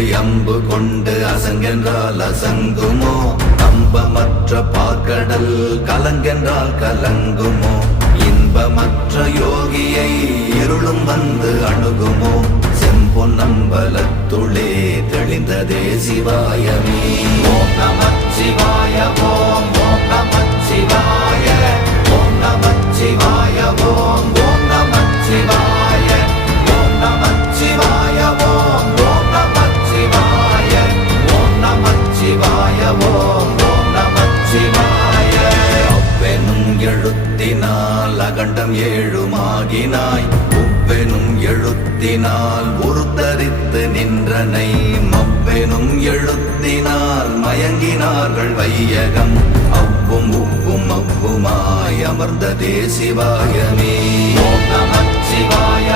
அம்பை அம்பு கொண்டு அசங்கென்றால் அசங்குமோ? நம்பமற்ற பார்க்கடல் கலங்கென்றால் கலங்குமோ? இன்பமற்ற யோகியை இருளும் வந்து அணுகுமோ? செம்பொன்னம்பலத்துளே தெளிந்ததே சிவாயமே. ஓம் நமச்சிவாய ஓம் ஓம் நமச்சிவாய ஓம் நமச்சிவாய ஓம் ஓம் நமச்சிவாய ஓம் நமச்சிவாய ஓம் ஓம் நமச்சிவாய ஓம் நமச்சிவாய ஓம் ஓம் நமச்சிவாய. அவ்வெனும் எழுத்தினால் அகண்டம் ஏழுமாகினாய், உவ்வெனும் எழுத்தினால் உருத்தரித்து நின்றனை, மவ்வெனும் எழுத்தினால் மயங்கினார்கள் வையகம். அவ்வும் உவ்வும் அவ்வுமாய் அமர்ந்ததே சிவாயமே. ஓம் நமச்சிவாய